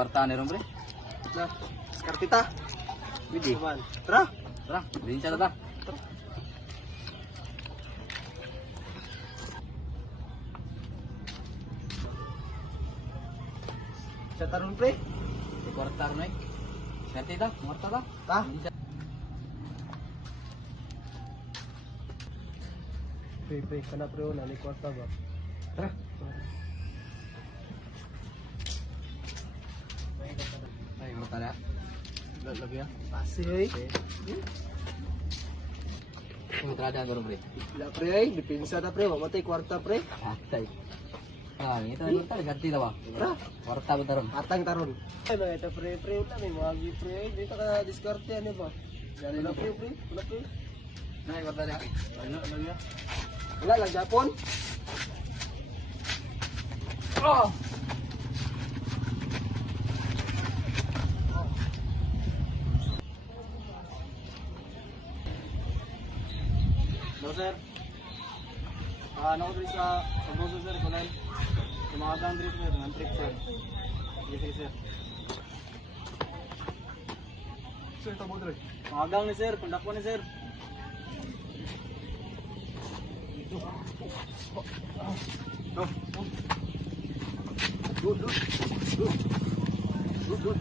kwarta ni ron pre. Na, kartita. Pwede. Tara. Tara, din siya ta. Sa taron pre. Di kwarta ron ay. Kwarta ta, kwarta ta. Ta. Din siya. Pre, kana pre na ni kwarta ba? Tara. Ay, kwarta na. Lagi ya. Pasi ay. Kung trada ko ron pre. La pre ay, dipinsa ta pre, mamatay kwarta pre. Atay. Ah, ito ay kwarta, ganti ta ba? Tara. Kwarta ba taron? Atang taron. Ay mga ito pre, wala may mga pre, dito ka diskarte ano ba? Wala pre, wala pre. Nay kwarta na. Ano, lagi ya. Wala lang Japon. Oh! No sir. Ano ko dito sa Buso sir, kunan. Tumagang dito sir, ng trip sir. Sige sir. Sir, tabo dito. Tumagang ni sir, pundak po ni sir. No. Good.